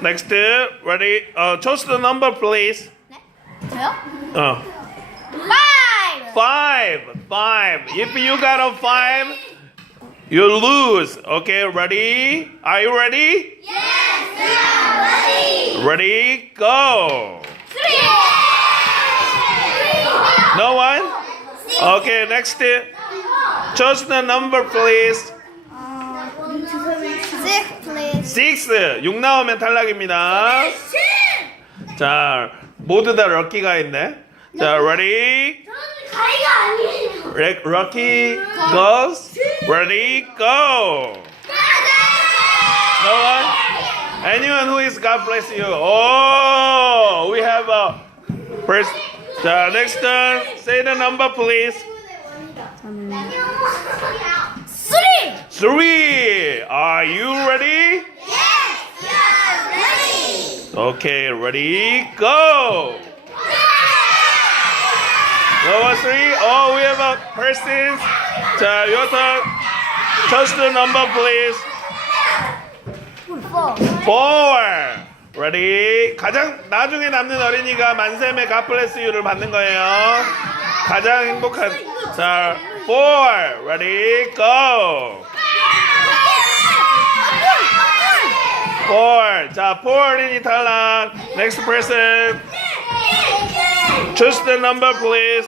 Next, ready? Choose the number, please. 네? 저요? 5. 5. If you got a 5, you lose. Okay, ready? Are you ready? Yes, Ready? Go. 3. No one? Okay, next. Choose the number, please. 6, please. 6. 6 나오면 탈락입니다. 자, 모두 다 럭키가 있네. 자, ready? 가위가 아니에요. Rocky goes. Ready? Go. No one? Anyone who is God bless you. Oh, we have a first. 자, next turn. Say the number, please. 3. 3. Are you ready? Yes, ready. Okay, ready? Go. Number 3. Oh, we have a person. 자, your turn. Just the number, please. 4. Ready? 가장 나중에 남는 어린이가 만샘의 God bless you를 받는 거예요. 가장 행복한. 자, 4. Ready? Go. 4. 자, 4 어린이 탈락. Next person. Choose the number, please.